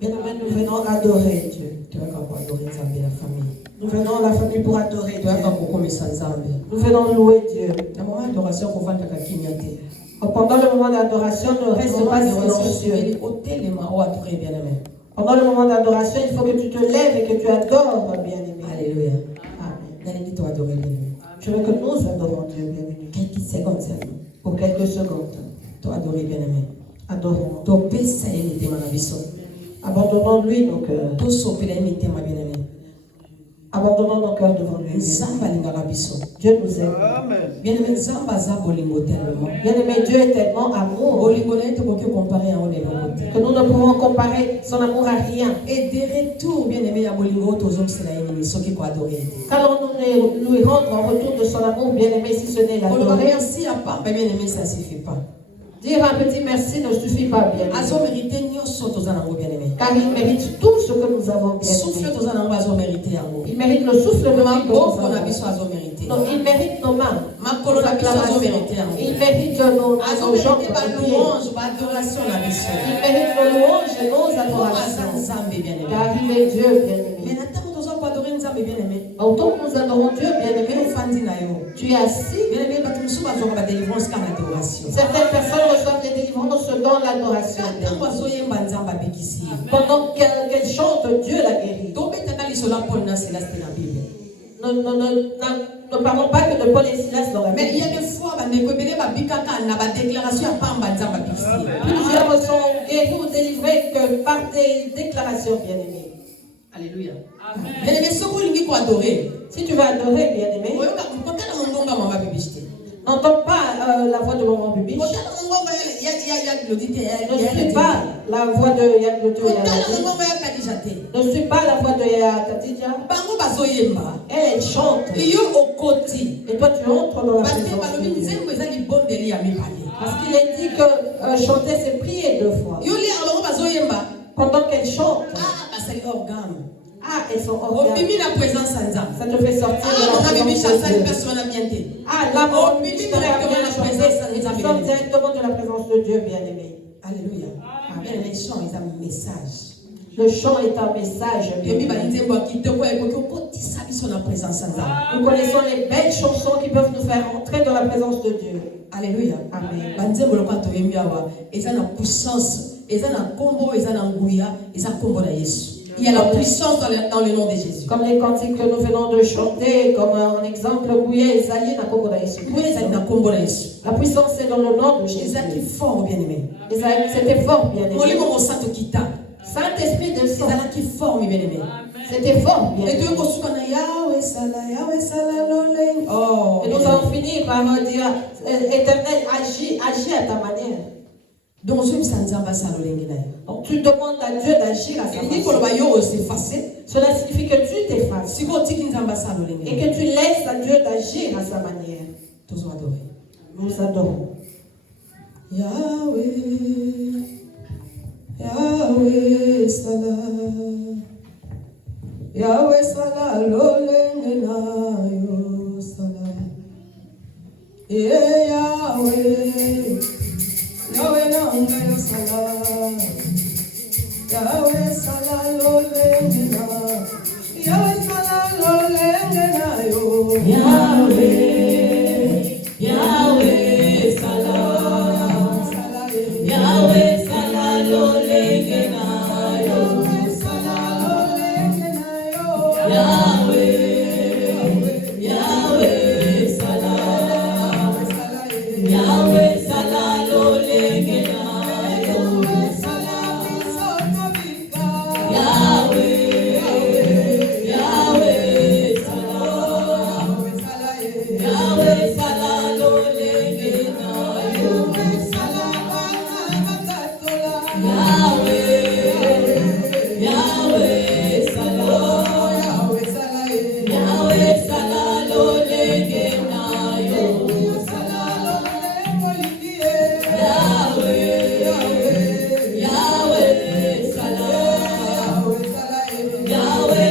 Bien-aimés, nous venons adorer Dieu. Nous venons la famille pour adorer Dieu. Nous venons louer Dieu. Pendant le moment d'adoration, ne reste pas silencieux. Pendant le moment d'adoration, il faut que tu te lèves et que tu adores, bien-aimé. Alléluia. Amen. Je veux que nous adorons Dieu, bien-aimé. Quelques secondes seulement. Pour quelques secondes. Toi adorer, bien-aimé. Adorons. Ton paix, ça y est, ma vie. Abandonnons-lui nos cœurs. Tout sauf il a imité ma bien-aimée. Abandonnons nos cœurs devant lui. Dieu nous aime. Bien-aimé, Bien-aimé, Dieu est tellement amour que nous ne pouvons comparer son amour à rien. Et des retours, bien-aimé, à Bolingo, tous hommes, c'est la émission, ceux qui adorer. Qu'allons-nous lui rendre en retour de son amour, bien-aimé, si ce n'est l'adorer? Merci à part, bien-aimé, ça ne suffit pas. Dire un petit merci ne suffit pas, bien. Car il mérite tout ce que nous avons bien. Il mérite le souffle de vie que nous avons. Non, il mérite nos mains. Il mérite nos jambes. Il mérite nos louanges et nos adorations. Car il est Dieu, bien-aimé. Autant que nous adorons Dieu, bien-aimé, tu es assis. Certaines personnes reçoivent des délivrances dans l'adoration. Pendant qu'elles chantent, Dieu la guérit. Ne parlons pas que de Paul et Silas dans la Bible. Mais il y a des fois, plusieurs sont guéris ou délivrés que par des déclarations, bien-aimées. Alléluia. Bien-aimé, si tu veux adorer, bien-aimé, n'entends pas la voix de maman Bibi. Ne suis pas la voix de Yagloto. Ne suis pas la voix de Katidja. Elle chante. Et toi tu entres dans la présence de Dieu. Parce qu'il est dit que chanter c'est prier deux fois. Pendant qu'elle chante. Elles sont organes. Ça te fait sortir de la présence de Dieu. Là, mon Bibi, tu sors directement de la présence de Dieu, bien-aimé. Alléluia. Le chant est un message. Le chant est un message. Nous connaissons les belles chansons qui peuvent nous faire entrer dans la présence de Dieu. Alléluia. Amen. Il y a la puissance dans le nom de Jésus. Comme les cantiques que nous venons de chanter, comme un exemple, la puissance est dans le nom de Jésus. C'était fort, bien-aimé. C'était fort, bien-aimé. Saint-Esprit de sang. C'était fort, bien-aimé. Et nous allons finir par dire, Éternel, agis à ta manière. Donc tu demandes à Dieu d'agir à sa manière. Cela signifie que tu t'effaces et que tu laisses à Dieu d'agir à sa manière. Nous adorons. Yahweh, Yahweh Salah, Yahweh Salah, Lolengena yo Salah, Yahweh. Yahweh nanga yo Salah, Yahweh Salah lolengena, Yahweh Salah lolengena yo. Yahweh Salah, Yahweh Salah lolengena yo. Yahweh Salah, Yahweh Salah lolengena yo. Yahweh Salah.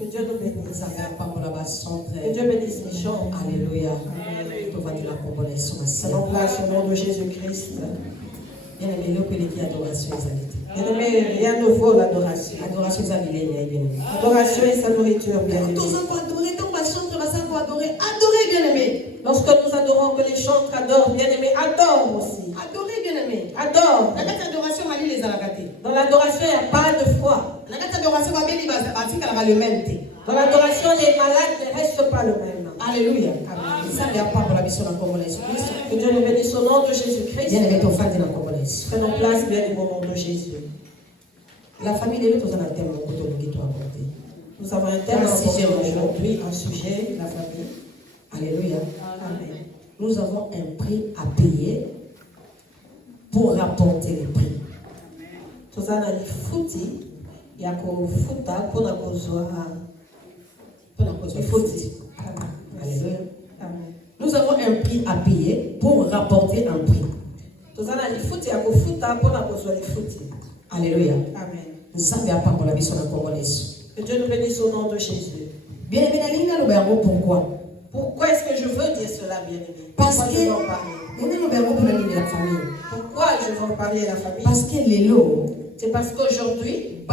Que Dieu nous bénisse. Que Dieu bénisse mes chants. Alléluia. Allons place au nom de Jésus-Christ. Bien-aimé, rien ne vaut l'adoration. Adoration et sa nourriture, bien-aimé. Adorez, bien-aimé. Lorsque nous adorons, que les chantres adorent, bien-aimé, adore aussi. Adorez, bien-aimé. Adore. Dans l'adoration, il n'y a pas de foi. Dans l'adoration, les malades ne restent pas le même. Alléluia. Que Dieu nous bénisse au nom de Jésus-Christ. Bien-aimé, ton frère dans la prenons place, bien-aimé, au nom de Jésus. La famille de l'autre, un thème nous avons un thème aujourd'hui, un sujet, la famille. Alléluia. Amen. Nous avons un prix à payer pour rapporter les prix. Nous avons un futi, il y a un futa pour la cause Alléluia. Nous avons un prix à payer pour rapporter un prix. Nous avons un futi, il y a un futa pour la cause de futi. Alléluia. Amen. Nous savons pas pour la vie sur la Congolaise. Que Dieu nous bénisse au nom de Jésus. Bien aimé, pourquoi? Pourquoi est-ce que je veux dire cela, bien-aimé? Parce que je veux en parler. Pourquoi je veux en parler à la famille? Parce que les lots, c'est parce qu'aujourd'hui,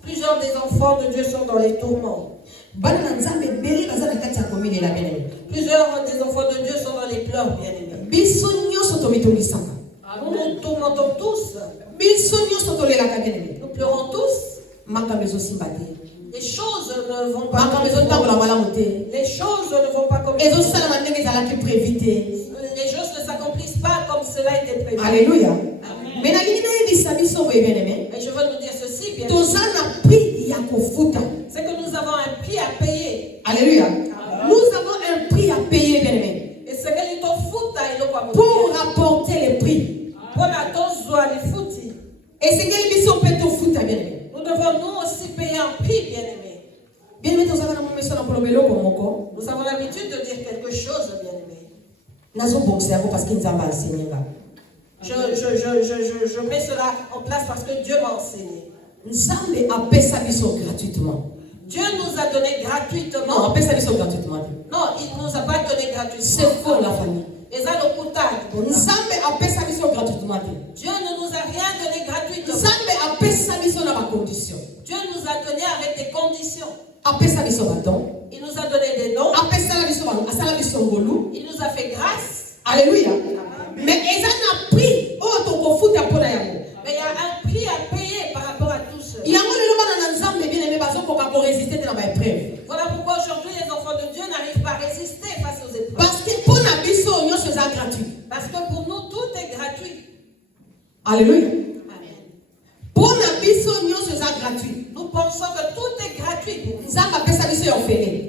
plusieurs des enfants de Dieu sont dans les tourments. Plusieurs des enfants de Dieu sont dans les pleurs, bien-aimés. Nous nous tourmentons tous. Nous pleurons tous. Les choses ne vont pas comme les choses ne vont pas comme les choses ne s'accomplissent pas comme cela était prévu. Alléluia. Mais je veux nous dire ceci, bien. C'est que nous avons un prix à payer. Alléluia. Nous avons un prix à payer, bien aimé. Et c'est que pour rapporter les prix. Et c'est que les sont peut fouta, bien aimé. Nous devons nous aussi payer un prix, bien aimé. Bien aimé, nous avons l'habitude de dire quelque chose, bien aimé. Parce qu'il nous a enseigné là. Je mets cela en place parce que Dieu m'a enseigné. Gratuitement. Dieu nous a donné gratuitement. Non, gratuitement. Non, il ne nous a pas donné gratuitement. C'est faux, la famille. Et ça, le coutard. Dieu ne nous a rien donné gratuitement. Dieu nous a donné avec des conditions. Il nous a donné des dons. Il nous a fait grâce. Alléluia. Mais il y a un prix à payer par rapport à tout cela. Voilà pourquoi aujourd'hui les enfants de Dieu n'arrivent pas à résister face aux épreuves. Parce que pour nous tout est gratuit. Alléluia. Nous pensons que tout est gratuit pour nous.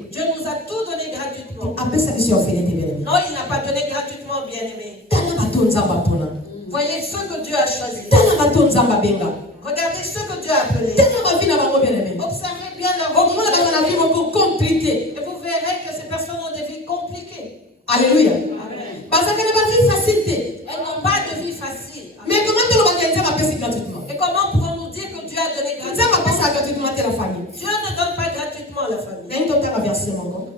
Dieu nous a tout donné gratuitement. Non, il n'a pas donné gratuitement, bien aimé. Voyez ce que Dieu a choisi. Regardez ce que Dieu a appelé. Observez bien leur vie. Et vous verrez que ces personnes ont des vies compliquées. Alléluia. Amen. Elles n'ont pas de vie facile. Mais comment et comment pouvons-nous dire que Dieu a donné gratuitement la famille? Dieu ne donne pas gratuitement à la famille.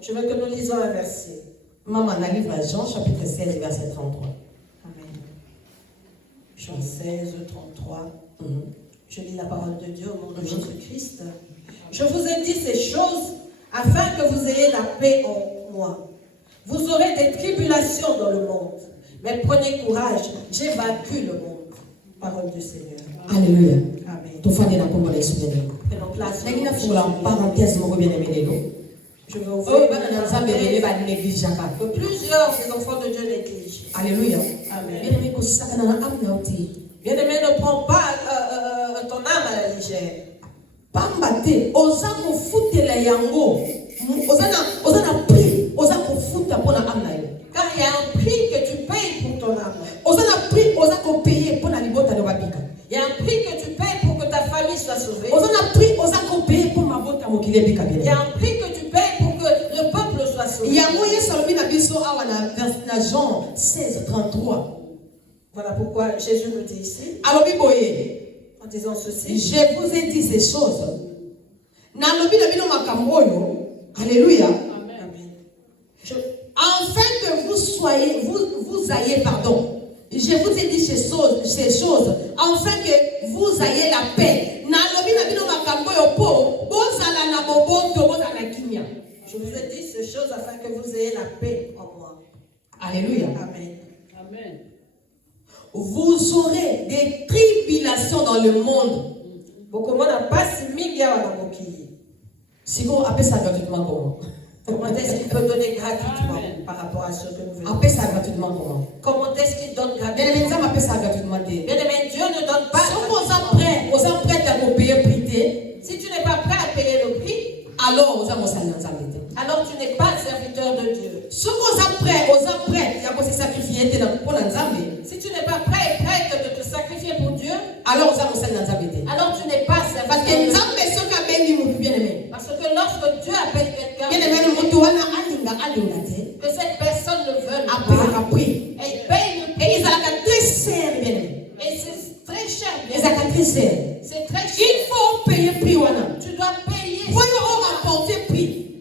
Je veux que nous lisons un verset. Maman, dans le livre Jean, chapitre 16, verset 33. Amen. Jean 16, 33. Je lis la parole de Dieu au nom de Jésus-Christ. Je vous ai dit ces choses afin que vous ayez la paix en moi. Vous aurez des tribulations dans le monde. Mais prenez courage, j'ai vaincu le monde. Parole du Seigneur. Alléluia. Amen. Prenons place. Je vais ouvrir que plusieurs des enfants de Dieu négligent. Alléluia. Amen. Bien-aimé, ne prends pas ton âme à la légère. Car il y a un prix que tu payes pour ton âme. Il y a un prix que tu payes pour que ta famille soit sauvée. Il y a un prix que tu payes pour que le peuple soit sauvé. Voilà pourquoi Jésus nous dit ici. en disant ceci. Je vous ai dit ces choses. Alléluia. Afin que vous ayez, pardon. Je vous ai dit ces choses, afin que vous ayez la paix. Je vous ai dit ces choses afin que vous ayez la paix en moi. Alléluia. Amen. Amen. Vous aurez des tribulations dans le monde. Beaucoup de monde n'a pas si milliard à la moquille. Si vous appelez ça gratuitement comment? Comment est-ce qu'il peut donner gratuitement par rapport à ce que nous venons? Appelez ça gratuitement comment? Comment est-ce qu'il donne gratuitement? Bien aimé, appelle ça gratuitement. Bien aimé, Dieu ne donne pas. Si vous êtes prêt à payer prix, si tu n'es pas prêt à payer le prix, alors tu n'es pas serviteur de Dieu. Si vous êtes prêt à se sacrifier pour l'ensemble, si tu n'es pas prêt et prête de te sacrifier pour Dieu, alors tu n'es pas serviteur de Dieu. Parce que lorsque Dieu appelle quelqu'un, que cette personne le veut pas, et il paye le prix. Et c'est très cher. C'est très cher. Il faut payer prix. Tu dois payer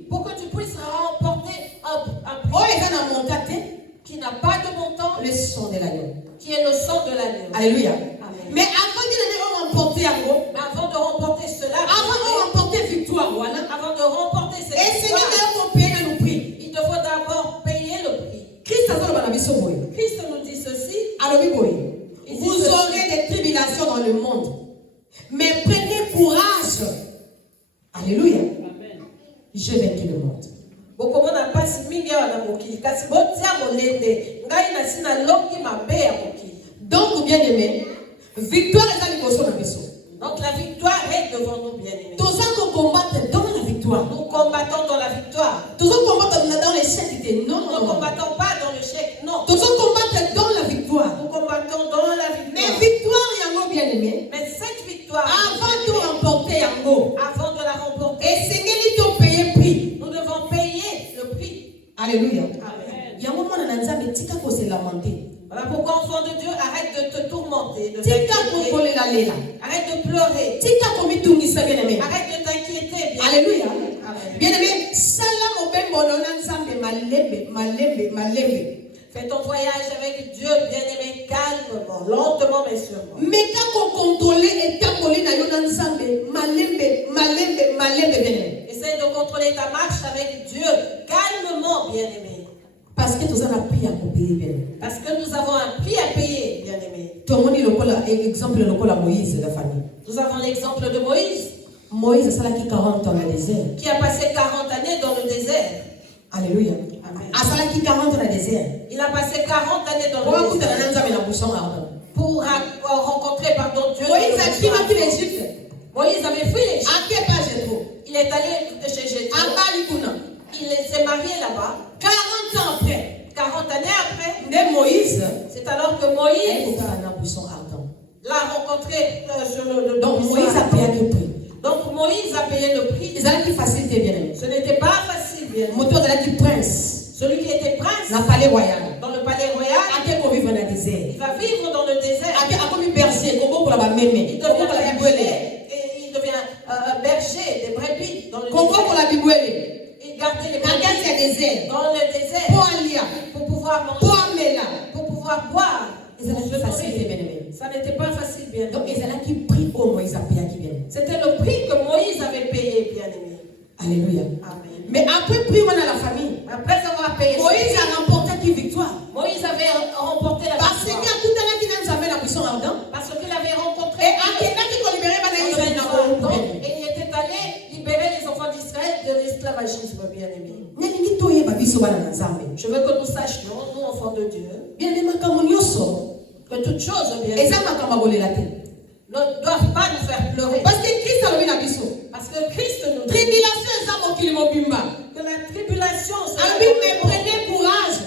pour que tu puisses remporter un prix qui n'a pas de montant, le sang de l'agneau, qui est le sang de l'agneau. Alléluia. Amen. Mais avant de remporter cela, avant de remporter victoire, avant de remporter cette victoire, il te faut d'abord payer le prix. Christ nous dit ceci. Vous aurez des tribulations dans le monde, mais prenez courage. Alléluia. Amen. Je vaincu le monde. Beaucoup de monde n'a pas si milliard à moquille. Kasi botia molende. Ngai na sina longi mabe ya moquille. Donc bien aimé, victoire est à l'émotion de Bissot. Donc la victoire est devant nous, bien aimés. Tous ceux qui combattent dans la victoire. Nous combattons dans la victoire. Tous ceux qui combattent dans l'échec. Non, nous ne combattons pas dans l'échec. Non. Tous ceux qui combattent dans la victoire. Nous combattons dans la victoire. Mais victoire, il y a un bien aimé. Mais cette victoire, avant de remporter un mot, avant de la remporter, et c'est qu'il faut payer prix. Nous devons payer le prix. Alléluia. Amen. Il y a un moment où on a dit qu'on se lamenter. Voilà pourquoi, enfant de Dieu, arrête de te tourmenter, de t'inquiéter. Arrête de pleurer. Arrête de t'inquiéter. Alléluia. Amen. Bien aimé, fais ton voyage avec Dieu, bien aimé, calmement, lentement mais sûrement. Mais quand on contrôle et tapoler na yona nzambe, malembe. Essaye de contrôler ta marche avec Dieu, calmement, bien aimé. Parce que nous avons un prix à payer, bien aimé. Parce que nous avons un prix à payer, bien aimé. Tout le monde est l'exemple de Moïse, la famille. Nous avons l'exemple de Moïse. Moïse, c'est là qui 40 ans dans le désert. Qui a passé 40 années dans le désert. Alléluia. Amen. À ça là qui 40 ans dans le désert. Il a passé 40 années dans le désert. Pour rencontrer, Dieu. Moïse a fui l'Égypte. Moïse avait fui l'Égypte. À quel pas Jétro? Il est allé chez Jétro. Il s'est marié là-bas. 40 ans après. 40 années après. Moïse. C'est alors que Moïse l'a rencontré sur le donc Moïse a payé le prix. Donc Moïse a payé le prix. Ce n'était pas facile, bien aimé. Moteur de la prince. Celui qui était prince. Dans le palais royal. Dans le palais royal. Il va vivre dans le désert. Il va vivre dans le désert. Il devient berger. Et il devient berger des brebis dans le désert. Il gardait les brebis dans le désert. Pour pouvoir manger. Pour pouvoir boire. Ça n'était pas facile, bien aimé. Donc, c'était le prix que Moïse avait payé, bien aimé. Alléluia. Amen. Mais après prix, on a la famille. Après avoir payé, Moïse a remporté qui victoire. Moïse avait remporté la victoire. Parce qu'il avait rencontré. Et il était allé libérer les enfants d'Israël de l'esclavagisme, bien aimé. Je veux que nous sachions, nous enfants de Dieu, que toutes choses, bien aimé, ne doivent pas nous faire pleurer. Parce que Christ nous dit que la tribulation, mais prenez courage.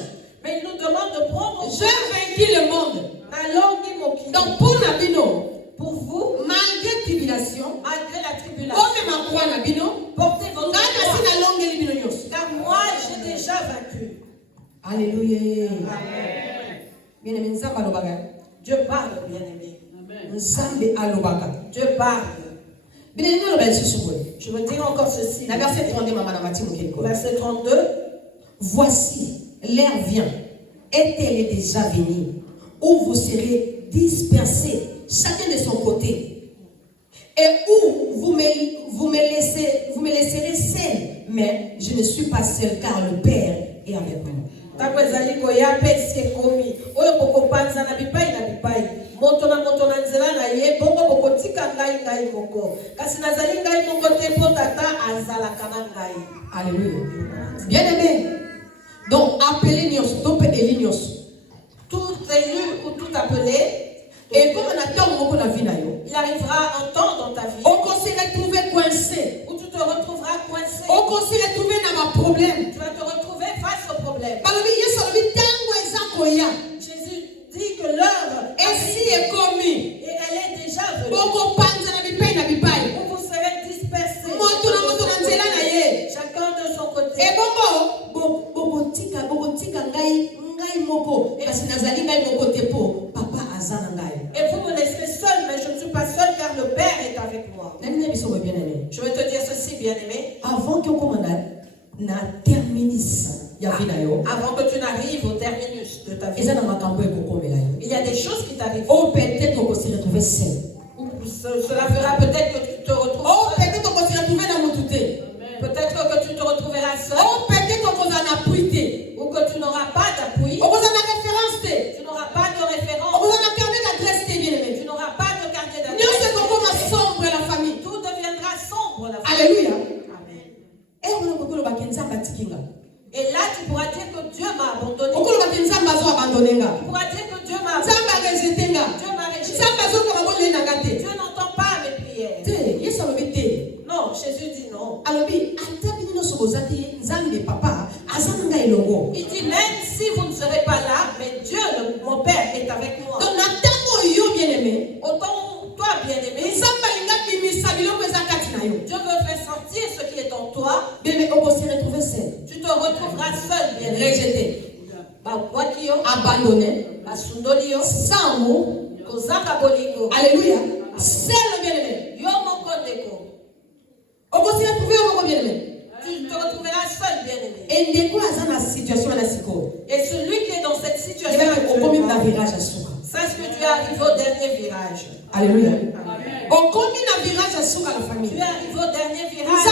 Mais il nous demande de prendre. J'ai vaincu le monde. Donc pour vous, malgré la tribulation, portez votre foi. Car moi, j'ai déjà vaincu. Alléluia. Amen. Dieu parle, bien aimé. Nzambe alobaka. Dieu parle. Je veux dire encore ceci. Verset 32. Voici, l'heure vient, et elle est déjà venue, où vous serez dispersés, chacun de son côté, et où vous me laisserez seul. Mais je ne suis pas seul, car le Père est avec moi. Alléluia. Bien aimé. Donc, appelez Nios, donc Nios. Tout élu ou tout appelé. Et comme on a il arrivera un temps dans ta vie où on s'est retrouvé coincé. Où tu te retrouveras coincé. Où on s'est retrouvé dans un problème. Tu vas te retrouver face au problème. Jésus dit que l'heure est commis. Et elle est déjà venue. Où vous serez dispersés. Chacun de son côté. Et vous me laisserez seul, mais je ne suis pas seul car le Père est avec moi. Je veux te dire ceci, bien-aimé. Avant que avant que tu n'arrives au terminus de ta vie, il y a des choses qui t'arrivent. Oh, peut-être qu'on se retrouver seul. Cela fera peut-être que tu te retrouves. Oh, peut-être qu'on se retrouver dans mon touté. Peut-être que tu te retrouveras seul. Oh, peut-être qu'on va en appuyer. Ou que tu n'auras pas d'appui. On va en référence. Tu n'auras pas de référence. On va en carnet d'adresse. Tu n'auras pas de carnet d'adresse. Nous, c'est comme sombre la famille. Tout deviendra sombre la famille. Alléluia. Amen. Et là, tu pourras dire que Dieu m'a abandonné. Tu pourras dire que Dieu m'a rejeté. Dieu m'a rejeté. Dieu n'entend pas mes prières. Non, Jésus dit non. Il dit même si vous ne serez pas là, mais Dieu, mon Père, est avec moi. Donc, autant toi, bien-aimé, Dieu veut faire sortir ce qui est en toi. Tu te retrouveras seul, bien-aimé. Rejeté. Abandonné. Sans mot. Alléluia. Seul, bien-aimé. Tu te retrouveras seul, bien-aimé. Et celui qui est dans cette situation, sache que tu es arrivé au dernier virage. Alléluia. Tu es arrivé au dernier virage.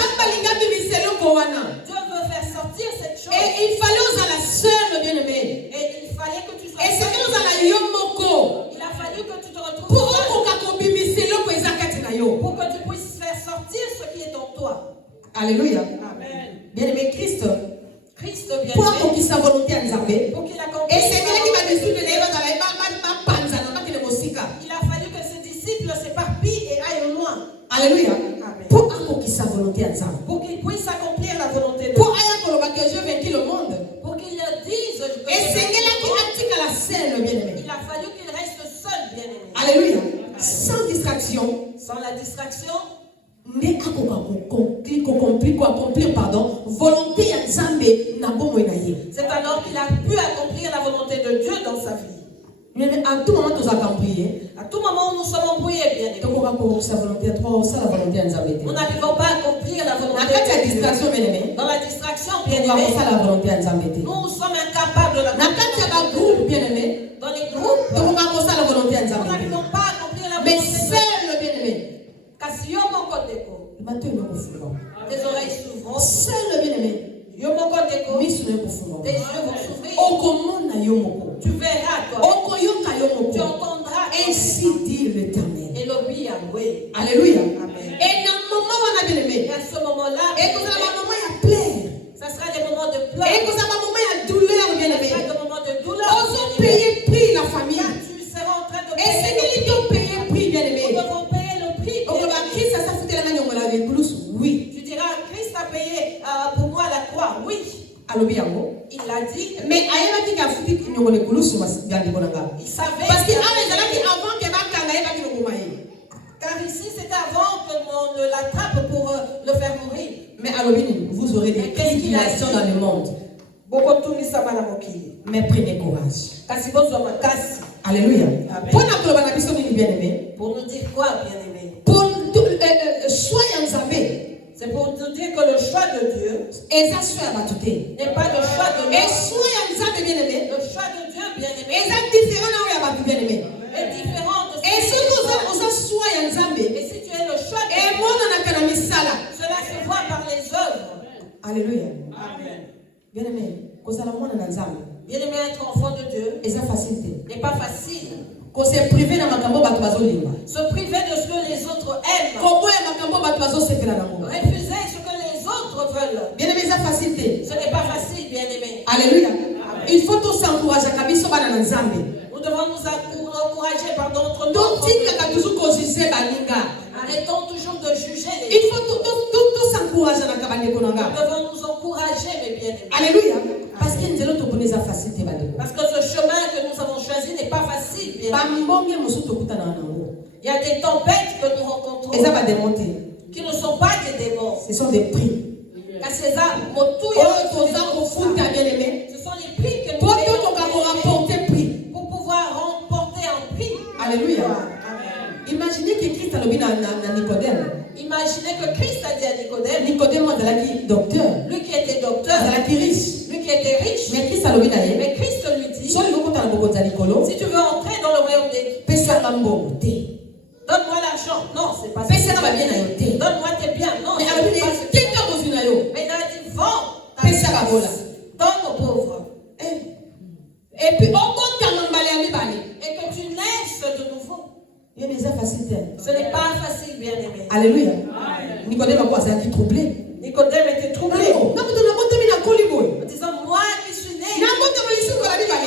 Dieu veut faire sortir cette chose. Et il fallait aux la seule, bien-aimé. Et il fallait que tu sois seul. Il a fallu que tu te retrouves pour que tu puisses faire sortir ce qui est en toi. Alléluia. Amen. Bien-aimé Christ, bien-aimé, pour accomplir sa volonté en Zambé, et c'est quelqu'un qui va décider de il a fallu que ses disciples s'éparpillent et aillent au loin. Alléluia. Amen. Pour accomplir sa volonté en Zambé. Pour qu'il puisse accomplir la volonté de Dieu. Pour que Dieu vainque le monde. Pour qu'il dise et c'est là qui attique la scène, bien-aimé. Il a fallu qu'il reste seul, bien-aimé. Alléluia. Sans distraction. Sans la distraction. Mais accomplir, volonté en Zambé n'a pas moyen. C'est alors qu'il a pu accomplir la volonté de Dieu dans sa vie. À tout moment, nous avons prié. À tout moment, nous sommes embrouillés, bien aimés. Nous n'arrivons pas à accomplir la volonté de Dieu. Dans la distraction, bien aimé, nous sommes incapables de l'accomplir. Dans les groupes, nous n'arrivons pas à accomplir la volonté de Dieu. Mais seul, bien aimé. Tes oreilles s'ouvrent. Seul, bien aimé. Tes yeux vont s'ouvrir. Tu verras, toi. Tu entendras. Ainsi dit l'Éternel. Alléluia. Amen. Et dans le moment où on a bien aimé. Et à ce moment-là, et quand ça va moment il y a pleurs. Ça sera des moments de pleurs. Et quand ça va moment il y a douleur, bien aimé. Ça sera des moments de douleur. Osons payer prix la famille. Tu seras en train de payer. Et c'est qu'ils ont payé prix, bien aimé. Nous devons payer le prix. Christ, ça foutait la main au la oui. Tu diras, Christ a payé pour moi la croix. Oui. Il l'a dit. Mais il savait. Parce qu'il avant que car ici c'était avant qu'on ne l'attrape pour le faire mourir. Mais vous aurez des tribulations dans le monde. Mais prenez courage. Alléluia. Pour nous dire quoi, bien-aimé? C'est pour nous dire que le choix de Dieu n'est pas le choix de Dieu. Le choix de Dieu, bien-aimé, est différent de et si tu es le choix de Dieu, cela se voit par les œuvres. Alléluia. Amen. Bien-aimé, être enfant de Dieu n'est pas facile. Se priver de ce que les autres aiment. Refuser ce que les autres veulent. Bien-aimé, ce n'est pas facile, bien-aimé. Alléluia. Il faut tous s'encourager. Nous devons nous encourager par notre nom. Arrêtons toujours de juger les autres. Il faut tous s'encourager. Nous devons nous encourager, mes bien-aimés. Alléluia. Parce que ce chemin que nous avons choisi n'est pas facile, bien-aimés. Il y a des tempêtes que nous rencontrons qui ne sont pas des démons. Ce sont des prix. Ce sont les prix que nous payons pour pouvoir remporter un prix. Alléluia. Imaginez que Christ a dit à Nicodème. Imaginez que Christ a dit à Nicodème. Nicodème docteur. Lui qui était docteur. Lui qui était riche. Mais Christ lui dit, si tu veux entrer dans le royaume des cieux, donne-moi l'argent. Non, c'est pas ça. Donne-moi tes biens. Non, c'est pas ça. Mais il a dit, vends ta richesse. Donne aux pauvres. Et puis, et que tu naisses de nouveau. Ce n'est pas facile, bien-aimé. Alléluia. Nicodème était troublé. Nicodème était troublé. En disant, moi qui suis né,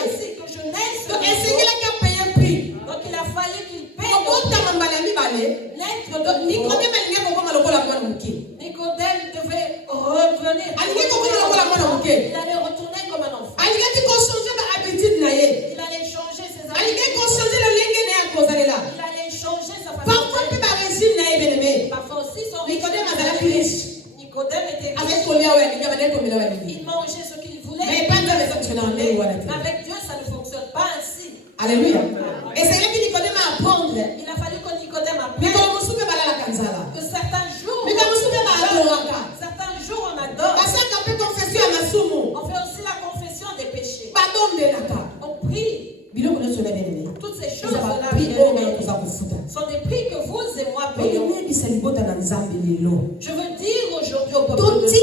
ainsi que je naisse. Donc il a fallu qu'il paye. Nicodème devait revenir. Il allait retourner comme un enfant. Il allait changer ses habitudes. Il allait changer sa façon de faire. Parfois aussi son Nicodème était riche. Il mangeait ce qu'il voulait. Mais avec Dieu, ça ne fonctionne pas ainsi. Alléluia. Et c'est là que Nicodème a apprendre. Il a fallu que Nicodème apprenne que certains jours on adore. On fait aussi la confession des péchés. On prie. Toutes ces choses sont des prix que vous et moi payons. Je veux dire aujourd'hui au peuple de Dieu,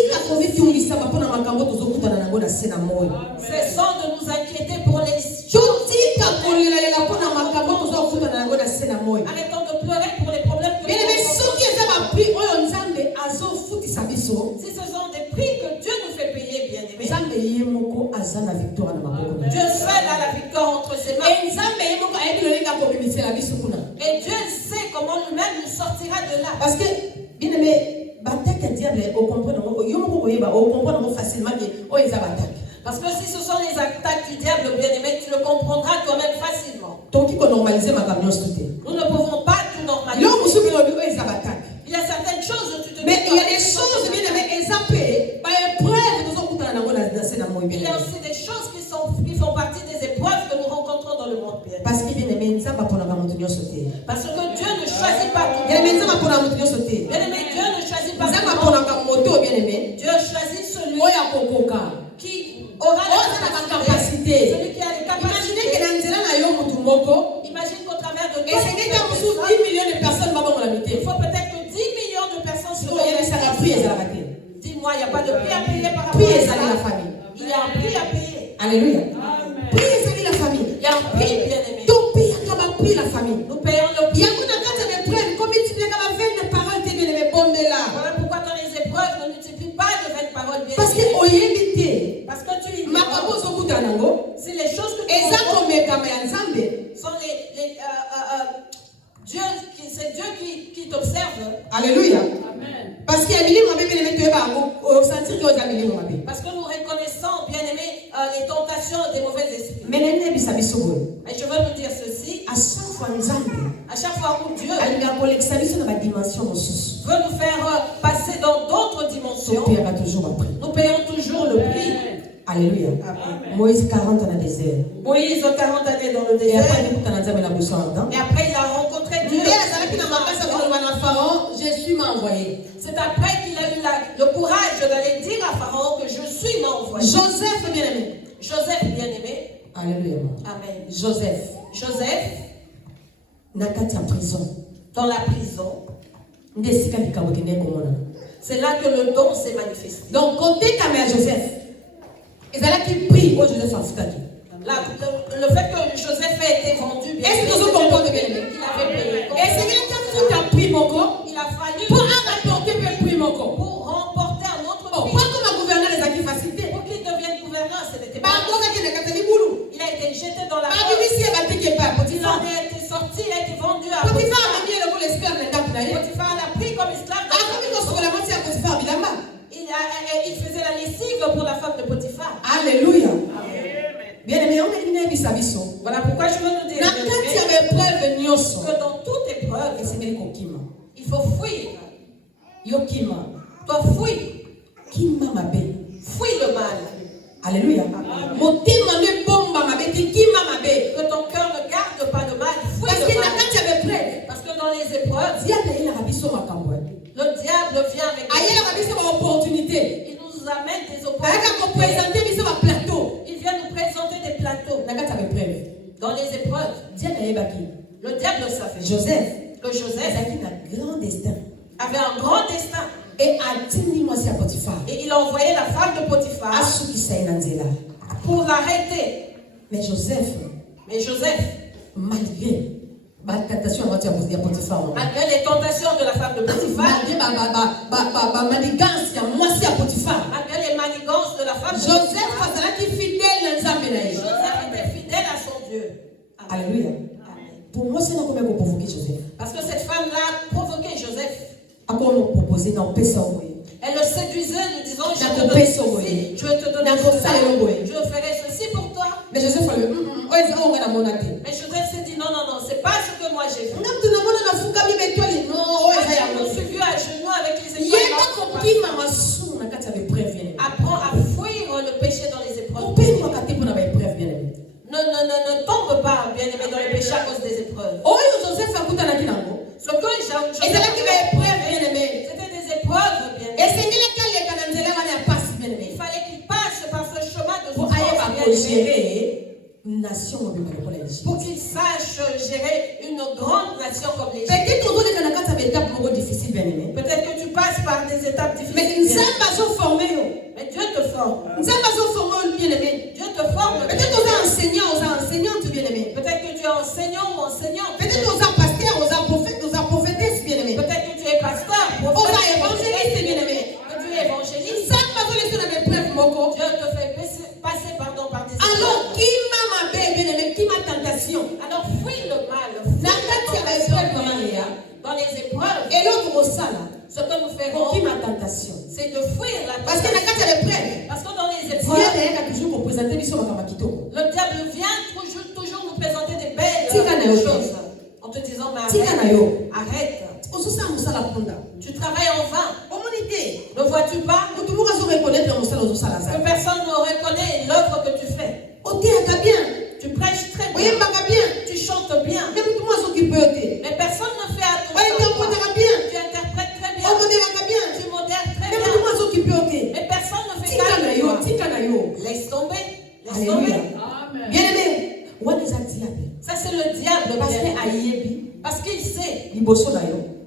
cessons de nous inquiéter pour les choses. Arrêtons de pleurer pour les problèmes que nous rencontrons. Si ce sont des prix que Dieu nous fait payer, bien-aimés, Dieu seul a la victoire entre ses mains. Et Dieu sait comment lui-même nous sortira de là. Parce que, bien-aimé, parce que si ce sont les attaques du diable, bien-aimé, tu le comprendras toi-même facilement. Nous ne pouvons pas tout normaliser. Il y a certaines choses où tu te dis. Mais il y a des choses, bien-aimé, il y a aussi des choses qui font partie des épreuves que nous rencontrons dans le monde, bien. Parce que bien-aimé, Dieu ne choisit pas tout. Bien-aimé, Dieu ne choisit pas tout. Dieu choisit celui qui aura la capacité. Celui qui a les capacités. Imagine qu'au travers de toi, il faut peut-être que 10 millions de personnes se reviennent. Dis-moi, il n'y a pas de prix à payer par rapport à ça. Il y a un prix à payer. Alléluia. Il y a un prix, bien-aimé. La famille. Nous payons le prix. Voilà pourquoi dans les épreuves, ne multiplie pas de vaines paroles, bien-aimé. Parce que tu si les choses que tu rencontres sont c'est Dieu qui t'observe. Alléluia. Amen. Parce que nous reconnaissons, bien-aimé, les tentations des mauvais esprits. Mais et je veux nous dire ceci. À chaque fois où Dieu veut nous faire passer dans d'autres dimensions, nous payons toujours le prix. Alléluia. Amen. Moïse 40 ans dans le désert. Moïse 40 années dans le Et désert. après, Et après il a rencontré Dieu. Je suis m'a envoyé. C'est après qu'il a eu le courage d'aller dire à Pharaon que je suis m'a envoyé. Joseph bien-aimé. Joseph bien-aimé. Alléluia. Amen. Joseph. Joseph. Nakati en prison. Dans la prison. C'est là que le don s'est manifesté. Donc, côté Kamel Joseph, et c'est là qu'il prie au Joseph en Fouta. Le fait que Joseph ait été vendu, bien est-ce que vous comprenez bien? Il avait payé. Et c'est là qu'il a pris mon corps. Il a fallu pour rapporter pris mon corps. Pour remporter un autre pays. Pourquoi comme gouverneur les acquis facilités? Pour qu'il devienne gouverneur, ce n'était pas. Il a été jeté dans la mort. Il en a été sorti, il a été vendu à Potiphar. Potiphar l'a pris comme esclave. Il faisait la lessive pour la femme de Potiphar. Alléluia. Bien aimé, on est une voilà pourquoi je veux nous dire que dans toute épreuve, il faut fuir. Toi, fuis. Fuis le mal. Alléluia. Que ton cœur ne garde pas de mal. Fuis le mal. Parce que dans les épreuves, le diable vient avec des opportunités. Il nous amène des opportunités. Il vient nous présenter des plateaux. Dans les épreuves, le diable savait que Joseph avait un grand destin. Et il a envoyé la femme de Potiphar pour l'arrêter. Mais Joseph, malgré les tentations de la femme de Potiphar, malgré les manigances de la femme de Potiphar, Joseph était fidèle à son Dieu. Alléluia. Pour moi, c'est comment vous provoquer Joseph. Parce que cette femme-là a provoqué Joseph. Elle le séduisait, lui disant je vais te donner ceci, je vais te donner cela, je ferai ceci pour toi. Mais Joseph s'est dit non, c'est pas ce que moi j'ai fait. Je me suis vu à genoux avec les épreuves. Apprends à fuir le péché dans les épreuves. Ne tombe pas, bien-aimé, dans le péché à cause des épreuves. Ce que Joseph c'était des épreuves, bien-aimé. Il fallait qu'il passe par ce chemin de pour qu'il sache gérer une grande nation comme l'Égypte. Peut-être que tu passes par des étapes difficiles. Mais Dieu te forme. Dieu te forme. Peut-être que tu es enseignante, bien-aimé. Peut-être que tu es enseignant ou enseignante. Peut-être que tu es pasteur, prophétesse, bien-aimé. Peut-être que tu es pasteur, prophète, évangéliste, bien-aimé. Que tu es évangéliste. Dieu te fait passer par des épreuves. Alors, qui m'a bien-aimé, qui m'a tentation? Alors, fuis le mal. Dans les épreuves. Et l'autre ce que nous ferons, qui m'a tentation? C'est de fuir la tentation. Parce que dans les épreuves, le diable vient toujours nous présenter des belles choses. En te disant, mais arrête. Tu travailles en vain. Ne vois-tu pas que personne ne reconnaît l'œuvre que tu fais? Tu prêches très bien. Tu chantes bien. Mais personne ne fait attention. Tu interprètes très bien. Tu modères très bien. Mais personne ne fait attention. Laisse tomber. Bien-aimé, ça c'est le diable. Parce qu'il sait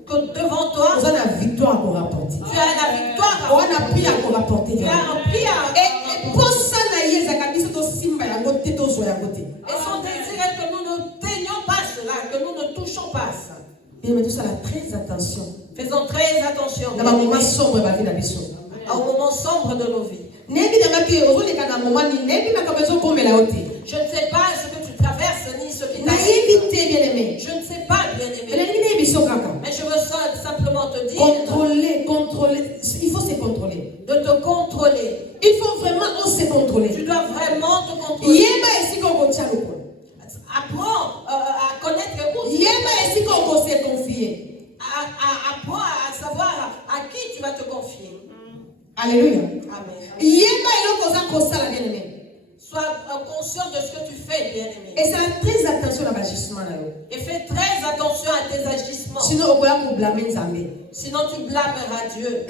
que devant toi, tu as la victoire à rapporter. Tu as la victoire. On a pris à rapporter. Tu as un prix à et pour ça, et son désir est que nous ne tenions pas cela, que nous ne touchons pas ça. Bien, mais tout ça, très attention. Faisons très attention. Dans le moment sombre, au moment sombre de nos vies. Je ne sais pas ce que tu traverses ni ce qui t'arrive. Je ne sais pas, bien-aimé. Mais je veux simplement te dire contrôler. Il faut se contrôler. De te contrôler. Il faut vraiment se contrôler. Tu dois vraiment te contrôler. Apprends à connaître où se confier. Apprends à savoir à qui tu vas te confier. Alléluia. Amen. Sois conscient de ce que tu fais, bien-aimé. Et ça très attention à l'agissement. Et fais très attention à tes agissements. Sinon, Sinon tu blâmeras Dieu.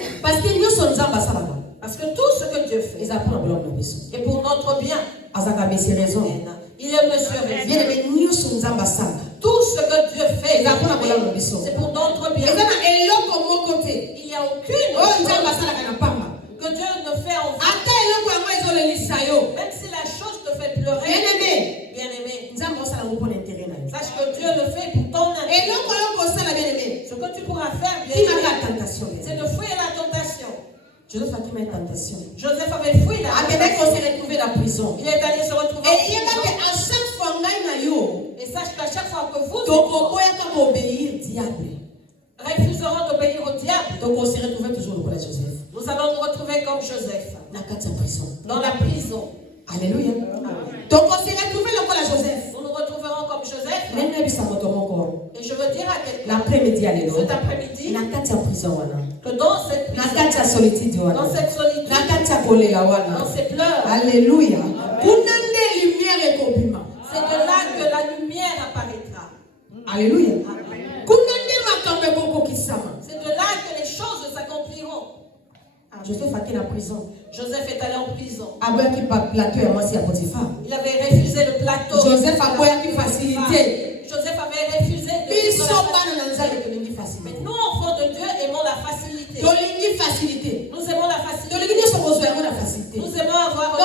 Parce que tout ce que Dieu fait est pour notre bien. Il est monsieur raison. Tout ce que Dieu fait, c'est pour notre bien. Il n'y a aucune chose que Dieu ne fait en vain. Même si la chose te fait pleurer, bien-aimé, sache que Dieu le fait pour ton intérêt. Ce que tu pourras faire, bien-aimé, c'est de fuir la tentation. Joseph avait fui la prison. Il est allé se retrouver en prison. Et sache qu'à chaque fois que vous refuserons d'obéir au diable, donc on se retrouve toujours au Joseph. Nous allons nous retrouver comme Joseph dans la prison. Alléluia. Donc on se retrouve là Joseph. Nous nous retrouverons comme Joseph. Et je veux dire à quelqu'un l'après-midi cet après-midi que dans cette prison, dans cette solitude, dans ces pleurs, alléluia, c'est de là que la lumière apparaîtra. Alléluia. C'est de là que les choses s'accompliront. Joseph a été en prison. Joseph est allé en prison. Il avait refusé le plateau. Joseph a facilité. Joseph avait refusé de mais nous, enfants de Dieu, aimons la facilité. Nous aimons la facilité. Nous aimons avoir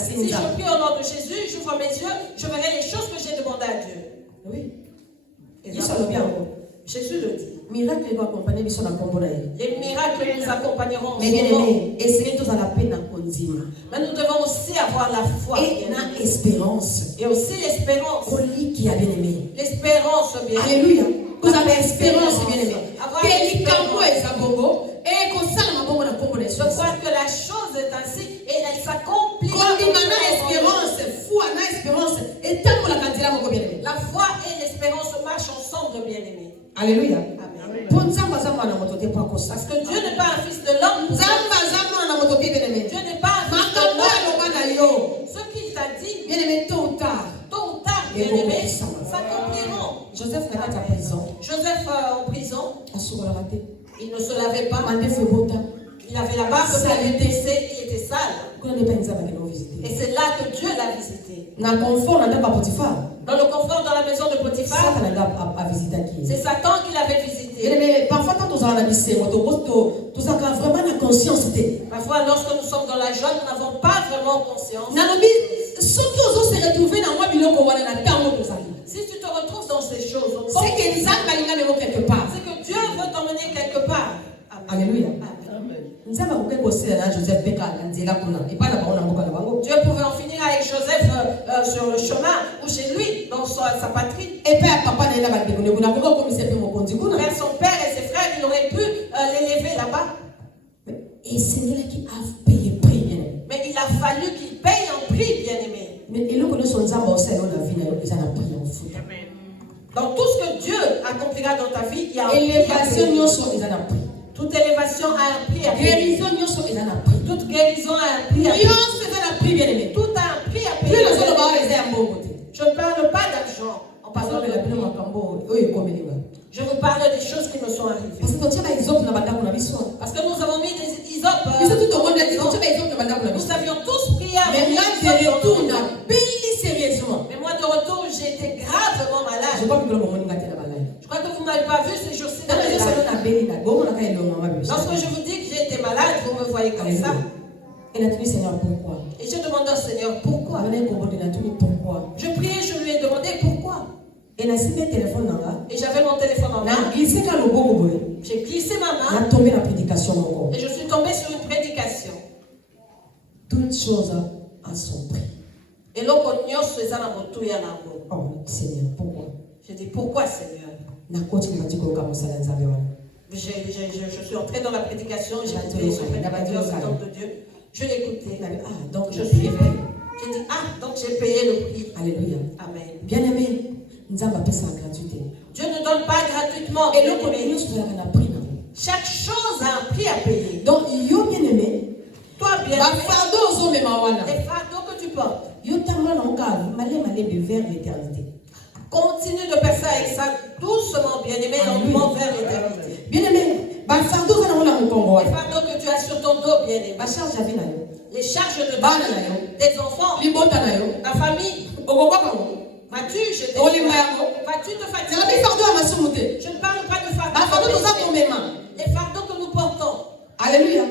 si je prie au nom de Jésus, j'ouvre mes yeux, je verrai les choses que j'ai demandées à Dieu. Oui. Jésus le dit. Les miracles nous accompagneront. Mais bien aimé, essayez tous à la peine en condima. Mais nous devons aussi avoir la foi et l'espérance. Et aussi l'espérance. Qui a bien aimé. L'espérance, bien aimé. Alléluia. Vous avez espérance, bien aimé. Je crois que la chose est ainsi et elle s'accomplit. La foi et l'espérance marchent ensemble, bien aimé. Alléluia. Amen. Parce que Dieu n'est pas un fils de l'homme. Dieu n'est pas un fils de l'homme. Ce qu'il t'a dit, bien aimé, tôt ou tard, bien aimé, s'accompliront. Joseph est en prison. Joseph en prison. Il ne se lavait pas. Il avait la barbe il était sale. Et c'est là que Dieu l'a visité. Dans le confort dans la maison de Potiphar, c'est Satan qui l'avait visité. Mais parfois, quand nous avons vraiment la conscience. Parfois, lorsque nous sommes dans la joie, nous n'avons pas vraiment conscience. Si tu te retrouves dans ces choses, c'est que Dieu veut t'emmener quelque part. Alléluia. Dieu pouvait en finir avec Joseph sur le chemin ou chez lui, dans sa patrie. Et vers son père et ses frères, il aurait pu l'élever là-bas. Et c'est là qui a payé prix, bien aimé. Mais il a fallu qu'il paye un prix, bien aimé. Dans tout ce que Dieu accomplira dans ta vie, il y a un prix. Toute élévation a un prix à payer. Toute guérison a un prix à payer. Tout a un prix à payer. Je ne parle pas d'argent. Je vous parle des choses qui me sont arrivées. Parce que nous avons mis des isopes. Nous avions tous prié avec mais moi de retour, j'ai été gravement malade. Je crois que vous ne m'avez pas vu ces jours-ci. Lorsque je vous dis que j'ai été malade, vous me voyez comme ça. Et je demande au Seigneur pourquoi. Je priais, je lui ai demandé pourquoi. Et j'avais mon téléphone en main. J'ai glissé ma main. Et je suis tombée sur une prédication. Toute chose a son prix. Et l'autre, oh Seigneur, pourquoi? Je dis pourquoi, Seigneur? Je suis entrée dans la prédication, j'ai écouté ce prédicateur, cet homme de Dieu. Je l'ai écouté. Donc je suis venue. J'ai dit, donc j'ai payé le prix. Alléluia. Amen. Bien aimé, Dieu ne donne pas gratuitement. Et le chaque chose a un prix à payer. Donc, bien aimé, les fardeaux que tu portes. Continue de faire ça avec ça doucement, bien-aimé, lentement vers l'éternité. Bien-aimé, les fardeaux que tu as sur ton dos, bien-aimé. Les charges de tes enfants, ta famille. Vas-tu te fatiguer? Je ne parle pas de fardeaux. Les fardeaux que nous portons. Alléluia.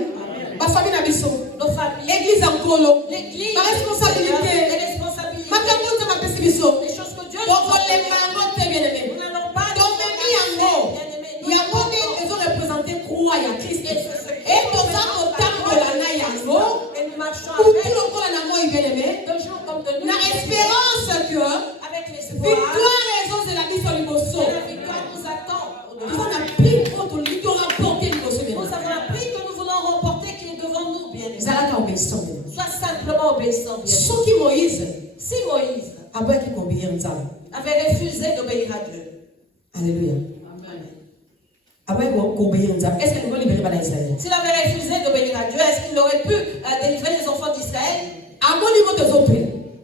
Nos familles. L'église en colo. L'église. Ma responsabilité. Les responsabilités. Les choses que Dieu nous a données. Nous n'allons pas il y a beaucoup qui ont représenté croix à Christ. Et nous marchons avec de jour comme de nuit. L'espérance que avec l'espoir. Victoire raison de la vie sur le bosso. La victoire nous attend. Nous avons appris contre lui de remporter le bosso. Nous avons appris que nous voulons remporter qui est devant nous, bien aimé. Sois simplement obéissant, bien aimé. Si Moïse avait refusé d'obéir à Dieu. Alléluia. Est-ce qu'il S'il avait refusé d'obéir à Dieu, est-ce qu'il aurait pu délivrer les enfants d'Israël?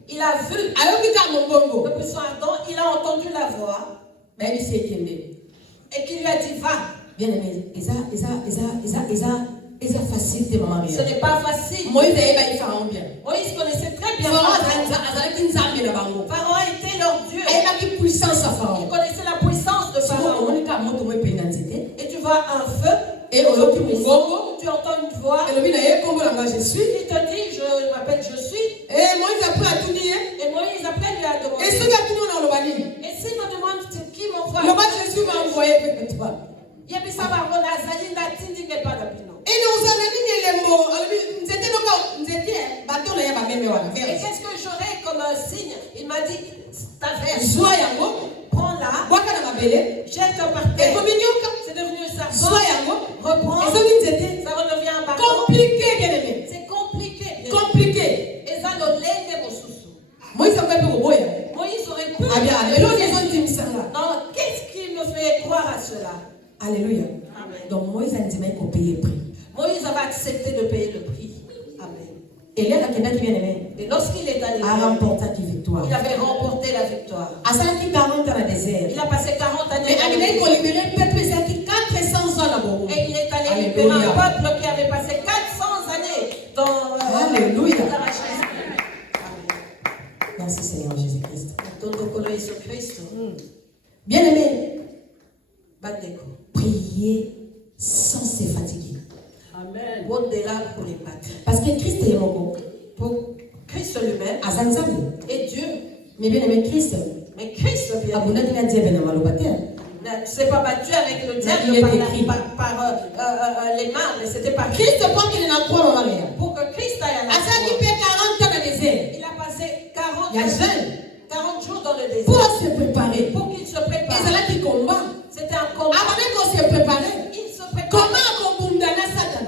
Il a vu le buisson ardent, il a entendu la voix et qui lui a dit va. Bien aimé, ce n'est pas facile. Moïse connaissait très bien Pharaon était leur Dieu. Il connaissait la puissance de Pharaon. Et tu vois un feu. Et tu entends une voix. Il te dit je m'appelle je suis. Et Moïse après lui a demandé. Et s'il me demande qui m'envoie? Je suis m'a envoyé avec toi. Et qu'est-ce que j'aurais comme un signe? Il m'a dit ta verge. Prends-la. Jette par terre. C'est devenu ça. Reprends. Ça redevient un bâton. Compliqué, bien aimé. C'est compliqué. Compliqué. Et ça le lève mon sous. Moïse aurait pu. Non, qu'est-ce qui me fait croire à cela? Alléluia. Amen. Donc Moïse a dit qu'on paye le prix. Moïse avait accepté de payer le prix. Amen. Et là, et lorsqu'il est allé, il avait remporté la victoire. Il a passé 40 années. Et il est allé libérer un peuple qui avait passé 400 années dans Alléluia. Amen. Merci Seigneur Jésus-Christ. Bien aimé, priez sans se fatiguer. Amen. Parce que Christ est mon pour Christ lui-même et Dieu. Mais bien aimé Christ. Mais Christ bien aimé. Ne s'est pas battu avec le diable par les mains, mais c'était par Christ. Pour que Christ aille à la croix. Il a passé 40 jours dans le désert. Pour se préparer. Pour qu'il se prépare. C'était un combat. Il se préparait.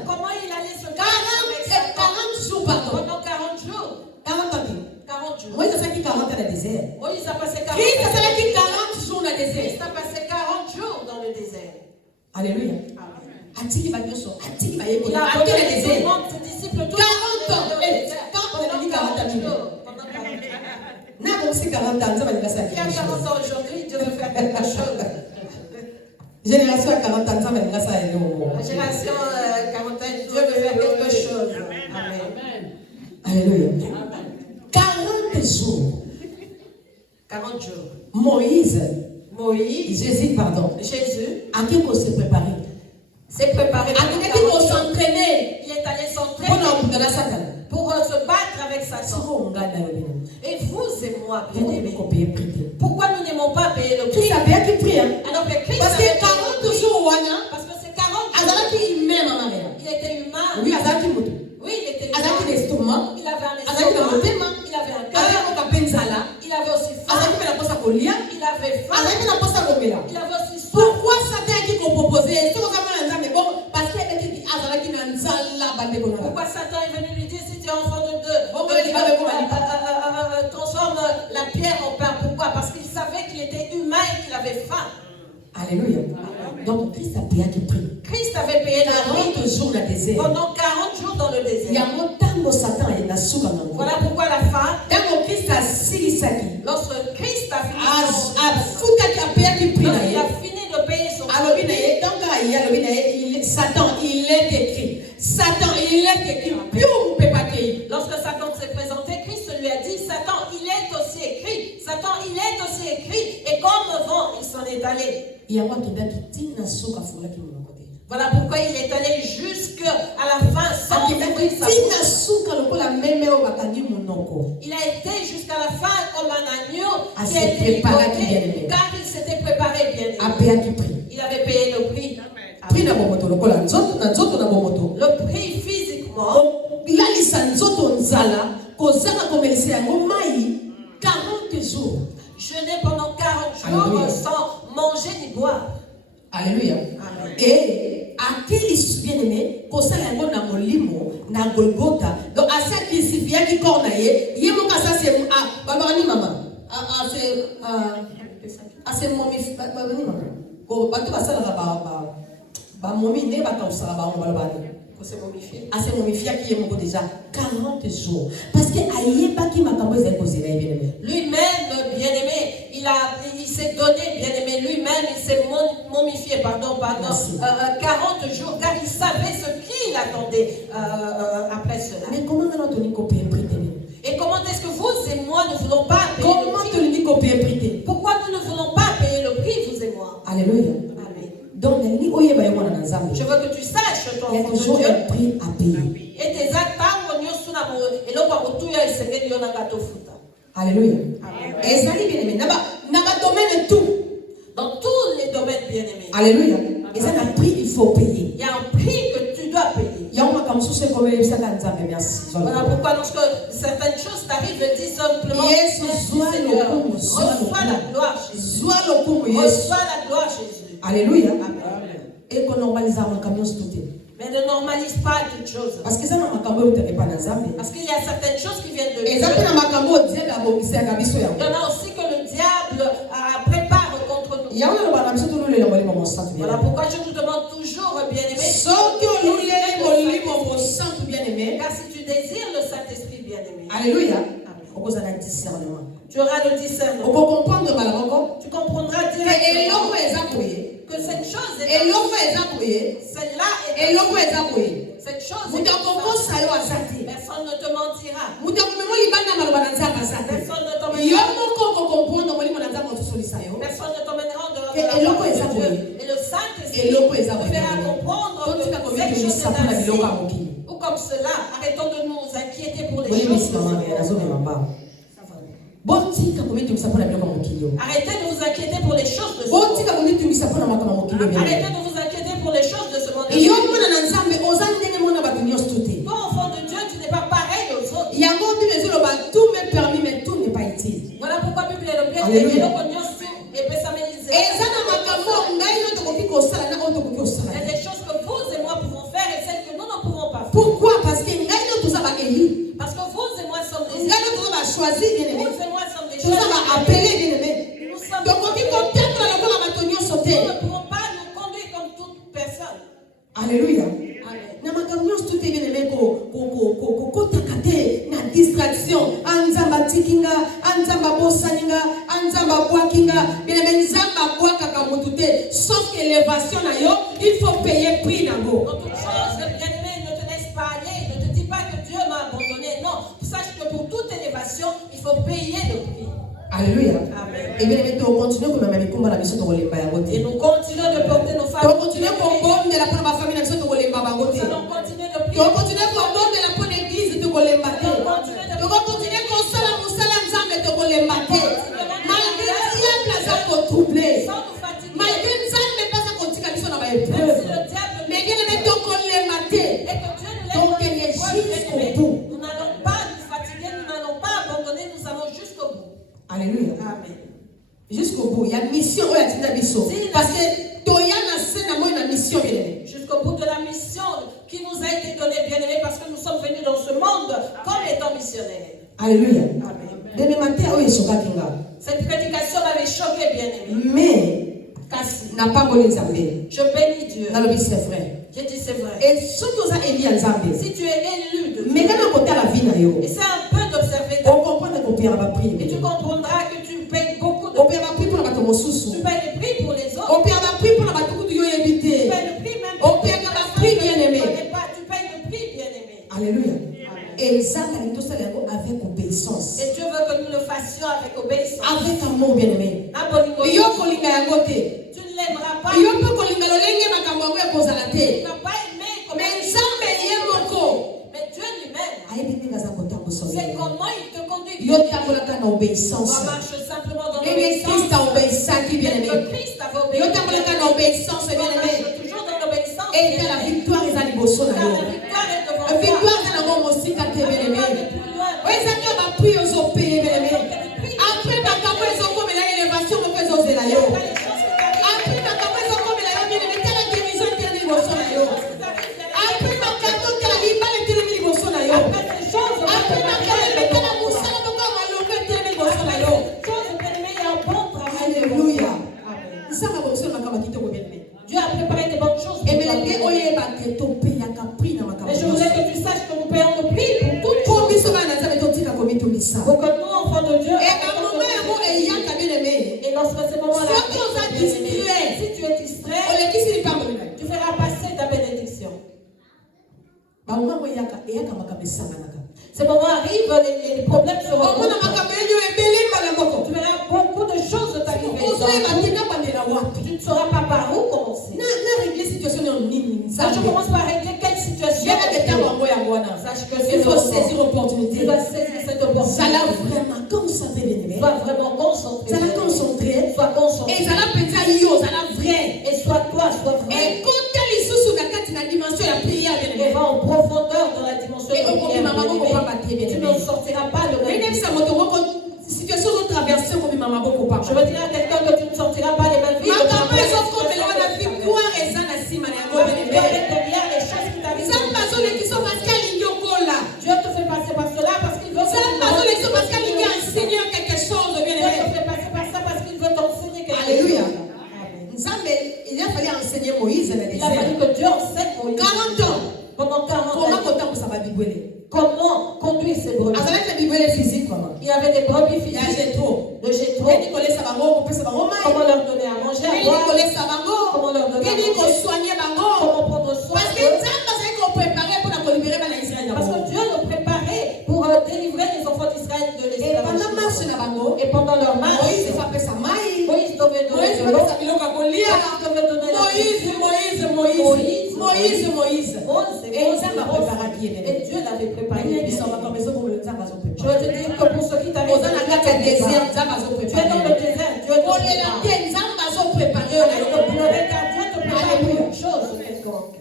Comment il allait se préparer? 40 jours, pardon. Pendant 40 jours. 40 jours. Moïse a passé 40 ans dans le désert. Moïse a passé 40 Christ a passé 40 jours dans le désert. Christ a passé 40 jours dans le désert. Alléluia. Il a abandonné ses disciples 40 ans. Pendant 40 jours. Qui a 40 ans aujourd'hui, Dieu veut faire quelque chose. Génération à 40 ans, ça va être ça. La génération 40 ans, Dieu veut faire quelque chose. Amen. Alléluia. 40 jours. 40 jours. Moïse, Jésus, à qui qu'on s'est préparé? S'est préparé pour s'entraîner. Il est allé s'entraîner pour se battre avec Satan. Et vous et moi, bien-aimés, pourquoi nous n'aimons pas payer le prix? Alors que Christ parce que 40 jours, parce que c'est 40 jours. Il était humain. Oui, il était humain. Il avait un estomac. Il avait un cœur. Il avait aussi faim. Il avait faim. Il avait aussi soif. Pourquoi Satan a dit qu'on proposait? Pourquoi Satan est venu lui dire si tu es enfant de Dieu, transforme la pierre en pain? Pourquoi? Parce qu'il savait qu'il était humain et qu'il avait faim. Alléluia. Donc Christ a payé le prix. Christ avait payé le prix jours dans le désert. Pendant 40 jours dans le désert. Satan, il est écrit. Satan, il est écrit. Lorsque Satan s'est présenté, Christ lui a dit, Satan, il est aussi écrit. Satan, il est aussi écrit. Et comme le vent, il s'en est allé. Voilà pourquoi il est allé jusqu'à la fin sans ouvrir sa bouche. Il a été jusqu'à la fin comme un agneau qui a été évoqué, car il s'était préparé bien. Il avait payé le prix. Le prix physiquement. 40 jours. Jeûner pendant 40 jours sans manger ni boire. Alléluia. Amen. Et à quel bien-aimé, qu'on s'est là dans molimo, dans Golgotha, donc à ça qui s'y vient qui cornaille, il y a mon cas ça c'est babani maman. C'est momi babani maman. Ko batu basala ba momi ne ba ka usala ba babani. C'est momifié. C'est momifié qui est mon déjà 40 jours. Parce que aïe pas qui m'a causé bien-aimé. Lui-même, bien-aimé, il s'est donné, bien-aimé, lui-même, il s'est momifié, 40 jours, car il savait ce qu'il attendait après cela. Mais comment nous copier prêter? Et comment est-ce que vous et moi ne voulons pas payer comment le prix? Copier prêter? Pourquoi nous ne voulons pas payer le prix, vous et moi? Alléluia. Amen. Donc, je veux que tu saches, toi, il y a toujours un prix à payer. Et tes actes, Alléluia. Amen. Et ça dit bien aimé, n'a domaine tout. Dans tous les domaines, bien aimés. Alléluia. Et ça, un prix, il faut payer. Il y a un prix que tu dois payer. Il y a un comme ça, c'est comme ça, merci. Voilà pourquoi lorsque certaines choses t'arrivent, je dis simplement reçois la gloire Jésus. Reçois la gloire Jésus. Alléluia. Amen. Et qu'on normalise un camion tout. Mais ne normalise pas toutes choses. Parce que ça n'a pas de Parce qu'il y a certaines choses qui viennent de Dieu. Il y en a aussi que le diable prépare contre nous. Voilà pourquoi je vous demande toujours, bien-aimé, car si tu désires le Saint-Esprit, bien-aimé, Alléluia. Amen. Tu auras le discernement. Tu comprendras directement que cette chose est celle-là est cette chose est personne ne te mentira. Personne ne t'emmènera en dehors de la parole de Dieu. Et le Saint-Esprit te fera comprendre que cette chose est ainsi. Ou comme cela, arrêtons de nous inquiéter pour les choses. Arrêtez de vous inquiéter pour les choses de ce monde. Arrêtez de vous inquiéter pour les choses de ce monde. Toi, enfant de Dieu, tu n'es pas pareil aux autres. Voilà pourquoi la Bible est le bien et le il y a des choses que vous et moi pouvons faire et celles que nous ne pouvons pas faire. Pourquoi? Parce que nous Parce que vous et moi sommes des choisi, bien-aimé. Vous et moi sommes des choses appelés, bien-aimé. Nous sommes donc nous ne pouvons pas nous conduire comme toute personne. Alléluia. Distraction, anzamba tikinga, anzamba bosaninga, anzamba boakinga, sauf qu'élévation il faut payer prix d'abord. Dans toute chose, bien-aimé, ne te laisse pas aller, ne te dis pas que Dieu m'a abandonné. Non, sache que pour toute élévation, il faut payer le prix. Alléluia. Amen. Et bien, on continue comme même combat la mission de Olemba. Et nous continuons de porter nos femmes. On continue comme bon de la pour ma famille la mission de Olemba. Nous allons continuer de prier. On continue comme bon de la pour l'église de Olemba. On continue comme ça la moussala nzambe de Olemba. Malgré diable ça pour troubler. Sans nous fatiguer. Malgré nzambe pas ça continue mission na ba Même épreuve. si le diable Mais bien les donc Olemba. et que Dieu nous Donc laisse il est jusqu'au bout. nous n'allons pas nous fatiguer, nous n'allons pas abandonner, nous allons jusqu'au bout. Alléluia. Amen. Jusqu'au bout, il y a mission où il y a mission. Parce que Toyana c'est une mission bien aimé. Jusqu'au bout de la mission qui nous a été donnée, bien aimé, parce que nous sommes venus dans ce monde comme étant missionnaires. Alléluia. Amen. Demain matin, où est Kinga? Cette prédication m'avait choqué, bien aimé. Mais Kasi, n'a pas volé Zambé. je bénis Dieu. Dans le c'est vrai. J'ai dit c'est vrai. Et ce que vous avez élu en Zambé. Si tu es élu de Dieu, Mais dans côté la vie et c'est un peu d'observer ta on comprend qu'on peut avoir pris. et tu comprendras que tu payes beaucoup de On peut avoir pris pour la bateau tu payes le prix pour les autres. on peut avoir pris pour la bateau de yo Tu éviter. payes le prix même On pour peut les avoir personnes. avec obéissance. Et Dieu veut que nous le fassions avec obéissance. Avec amour, bien-aimé. Tu ne l'aimeras pas. Tu ne vas pas aimer comme mais Dieu lui-même. C'est comment il te conduit. On marche simplement dans l'obéissance. Le Christ avait obéissance. On marche toujours dans l'obéissance. Et la victoire est à la victoire est devant toi. La victoire est dans mon aussi quand tu es bien-aimé. Oui, ça va prier aux opés, bien-aimé. Après, ma caméra, ils ont comme la élévation, on peut oser la yo. Après, ma caméra, ils ont comme la bien-aimé. Quelle guérison, quelle émotion la yo. Après, ma caméra, quelle libération, quelle émotion la yo. Après, ma caméra, quelle moussa, quelle malheur, quelle émotion la yo. Alléluia. Ça va vous sur ma caméra qui te bien-aimé. Dieu a préparé des bonnes choses. Mais je voudrais que tu saches que nous payons le prix pour toutes choses. Pour que nous, enfants de Dieu, et lorsque ce moment-là, si tu es distrait, tu feras passer ta bénédiction. Ce moment arrive, les problèmes seront. Tu verras beaucoup de choses t'arriver. Tu ne sauras pas par où commencer. Je commence par régler quelle situation. Sache que il faut saisir l'opportunité. Tu dois saisir cette opportunité. Sois vraiment concentré. Sois concentré. Et sois toi, sois vrai. Et quand la dimension de la prière, et va en profondeur dans la dimension de la prière. Tu ne sortiras pas le même. Situation de traverser comme maman beaucoup pas. Je veux dire à quelqu'un que tu ne sortiras pas les mêmes vies. Dieu te fait passer par cela parce qu'il veut enseigner quelque chose de bien aimé. Dieu te fait passer par ça parce qu'il veut t'enseigner quelque chose. Alléluia. Il a fallu enseigner Moïse. Il a fallu que Dieu enseigne Moïse. 40 ans. Pendant 40 ans. Comment conduire ces brebis? Il y avait des brebis physiques. De Jétro. Comment leur donner à manger, à boire. Comment leur donner à manger. Comment prendre soin. Parce que Dieu le préparait pour délivrer les enfants d'Israël de l'esclavage. Et pendant leur marche, Moïse devait donner de l'eau. Moïse. Et Dieu l'avait préparé. Je veux te dire que pour ceux qui t'arrivent, tu es dans le désert, Dieu te prépare. Dieu te prépare une chose quelconque.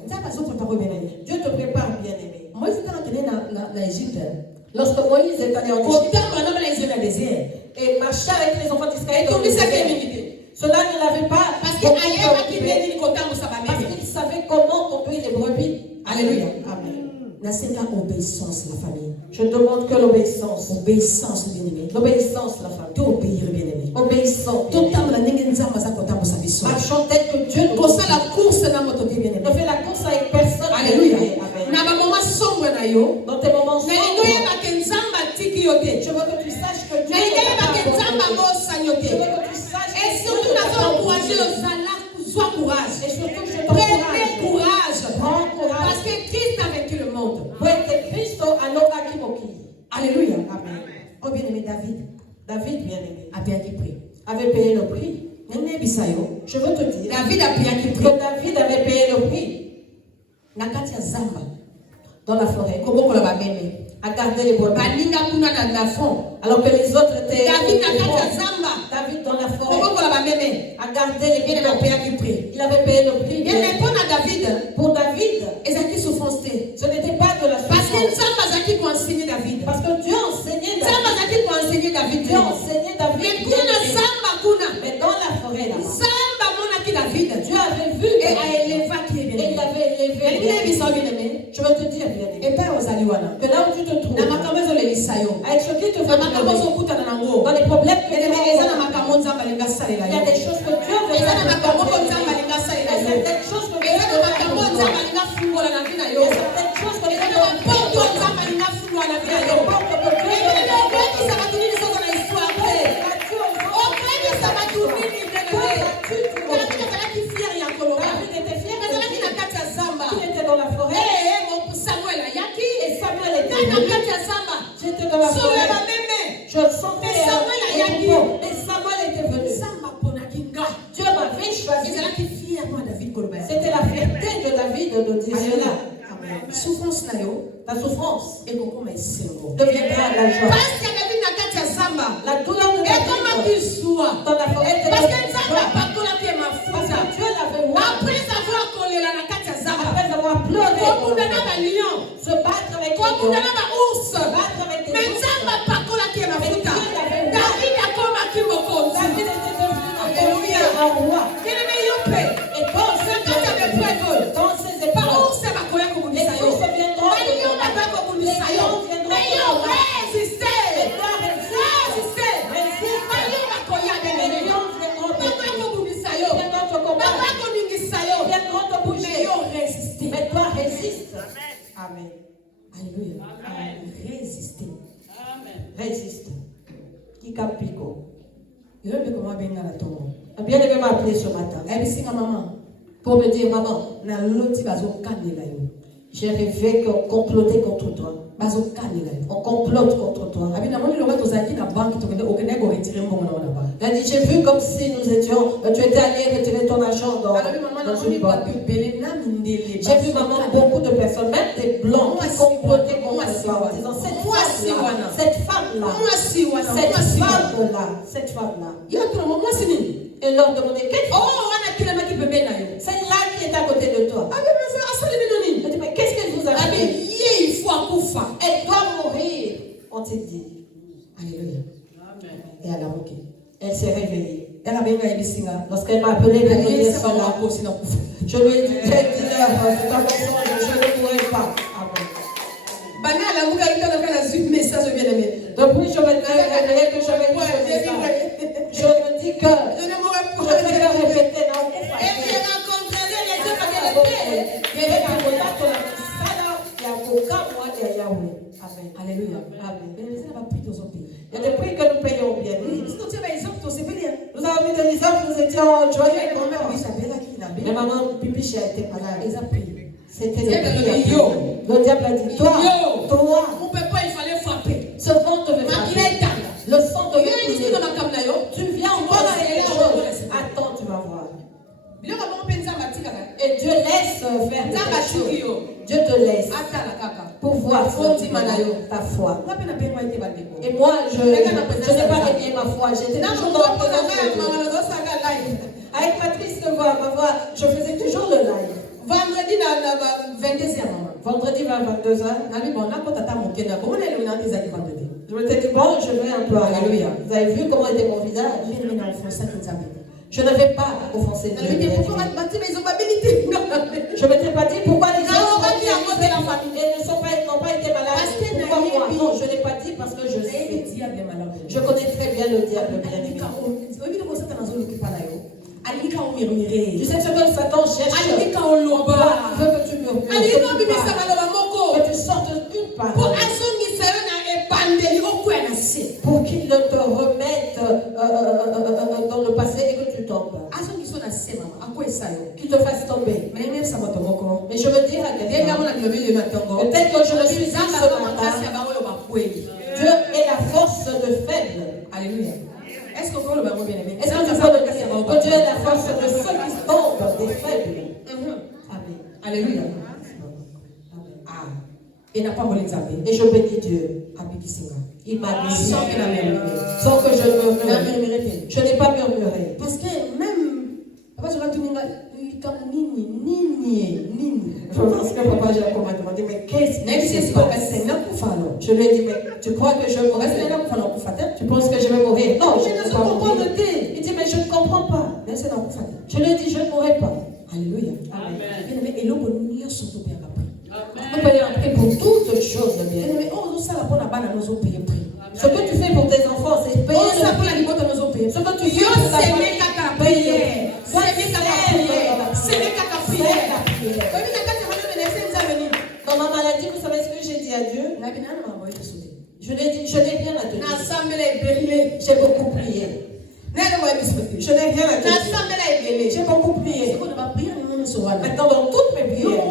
Dieu te prépare, bien-aimé. Lorsque Moïse est allé en Égypte et marchait avec les enfants d'Israël, cela ne l'avait pas parce qu'il savait comment conduire les brebis. Alléluia. Amen. Obéissance, la famille. Je demande que l'obéissance. Obéissance, bien-aimé. L'obéissance, la famille. Obéir, bien-aimé. Obéissance. Marchons tel que Dieu nous dit. La course dans notre vie, bien-aimé. Ne fais la course avec personne. Alléluia. Dans tes moments sombres. Je veux que tu saches que Dieu je veux que tu saches que et surtout, nous avons encouragé sois courage. Et surtout, je t'encourage. Courage. Parce que Christ a vaincu le monde. Alléluia. Amen. Oh bien-aimé David, bien-aimé, avait payé le prix. Je veux te dire David a payé le prix. Que David avait payé le prix. Dans la forêt. Comment on l'a même à garder les brebis. Alors que les autres étaient David dans la forêt à garder les brebis. Il avait payé le prix. Pour David, ce n'était pas de la souffrance. Parce que Dieu enseignait David. Dieu enseignait David. Mais dans la forêt là-bas, Dieu avait vu et il avait élevé. Je veux te dire, bien-aimé, que là où tu te trouves, avec ce qui te fait dans les problèmes que tu as, il y a des choses que Dieu veut faire. Il y a certaines choses que Dieu veut faire. Dans la forêt, et Samuel J'étais dans la forêt. Je sentais un troupeau. Et Samuel était venu. Dieu m'avait choisi. C'était la fierté de David de dire cela. Souffrance là yo, ta souffrance deviendra la joie. La douleur de David dans la forêt de parce que Dieu l'avait ouvert. après avoir pleuré, se battre avec les ours, se battre avec les ours. David a comme David était devenu un roi. Et quand ces épreuves, les ours viendront, les lions viendront, résister. Les lions viendront te combattre, viendront te bouger. Mais toi résiste. Amen. Alléluia. Résister. Résiste. Qui capico. Bien aimé m'a appelé ce matin. Pour me dire, maman, j'ai rêvé qu'on complotait contre toi. On complote contre toi. Il a dit, j'ai vu comme si nous étions, tu étais allé retirer ton argent dans une banque. J'ai vu, maman, beaucoup de personnes, même des blancs, qui complotaient contre toi en disant, cette femme-là, et leur demander, celle-là qui est à côté de toi. Je dis, mais qu'est-ce qu'elle vous a fait? Elle doit mourir. On t'est dit. Alléluia. Et elle a manqué. Elle s'est réveillée. Lorsqu'elle m'a appelé pour me dire cela, je lui ai dit, dis-leur, c'est pas possible, je ne pourrai pas. Depuis, je me réveillais que je vais dire ce message. Je me dis que je vais le répéter. Alléluia. Amen. Il y a des prix que nous payons bien. Nous avons mis des exemples, nous étions joyeux. Mais maman, Pipichi a été malade. C'était le prix. Le diable a dit, toi, ce vent devait frapper. Le sang devait couler. Tu viens encore avec les choses. Attends, tu vas voir. Et Dieu laisse faire des choses. Dieu te laisse pour voir ta foi. Et moi, je n'ai pas renié ma foi. J'étais toujours dans la présence de Dieu. Avec Patrice, je faisais toujours le live. Vendredi vers 22h. Je me suis dit, bon, je vais un peu. Alléluia. Vous avez vu comment était mon visage? Je ne vais pas offenser Dieu. Je ne m'étais pas dit pourquoi les gens n'ont pas été malades. Pourquoi moi? Non, je ne l'ai pas dit parce que je sais. Je connais très bien le diable bien aimé. Tu sais ce que Satan cherche? Il veut que tu murmures, que tu sortes une parole pour qu'il ne te remette dans le passé et que tu tombes. Qu'il te fasse tomber. Mais je veux dire à quelqu'un, peut-être que je le suis ce matin, Dieu est la force de faible. Alléluia. Est-ce que tu peux le dire que Dieu est la force de ceux qui tombent, des faibles? Amen. Alléluia. Et je bénis Dieu. Il m'a béni sans que je murmure. Je n'ai pas murmuré. Parce que même je pense que papa, j'ai demandé, mais qu'est-ce qui se passe? Je lui ai dit, mais tu crois que je mourrai? Tu penses que je vais mourir? Non, je ne comprends pas. Il dit, mais je ne comprends pas. Je lui ai dit, je ne mourrai pas. Alléluia. Amen. Nous payons un prix pour toutes choses. Ce que tu fais pour tes enfants, c'est payer le prix. Ce que tu fais pour ta famille, payer. Dans ma maladie, vous savez ce que j'ai dit à Dieu? Je lui ai dit, je n'ai rien à te dire. J'ai beaucoup prié. Je n'ai rien à te dire. J'ai beaucoup prié. Maintenant, dans toutes mes prières,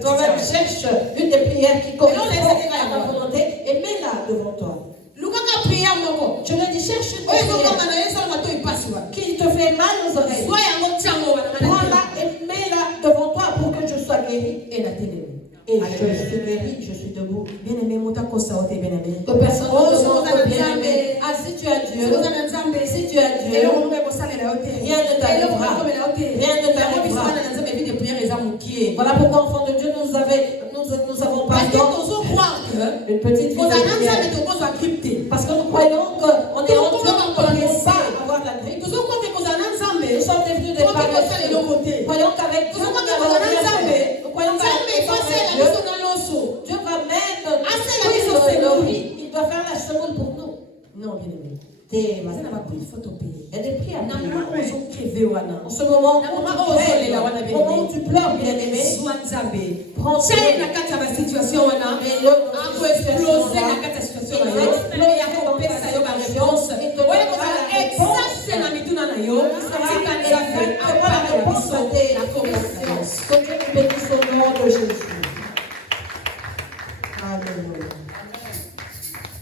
Toi-même, cherche une des prières qui correspond à ta volonté et mets-la devant toi. Je lui dis, cherche une prière qui te fait mal aux oreilles. Prends-la et mets-la devant toi pour que je sois guéri. Et je suis guéri, je suis debout. Bien-aimé, Que personne ne demande bien-aimé. Ah, si tu as Dieu, si tu as Dieu, rien ne t'arrivera. Rien ne t'arrivera. Voilà pourquoi, enfants de Dieu, nous avons pardon. Une petite vie de prière. Parce que nous croyons qu'on est en Dieu, qu'on ne peut pas avoir la grippe. Nous sommes devenus des paresseux. Croyons qu'avec Dieu, nous n'allons rien faire. Nous croyons qu'avec Dieu, Dieu va mettre il doit faire la seconde pour nous. Non, bien-aimé. Il y a des prières. En ce moment, où tu pleures, bien-aimé, prends Dieu.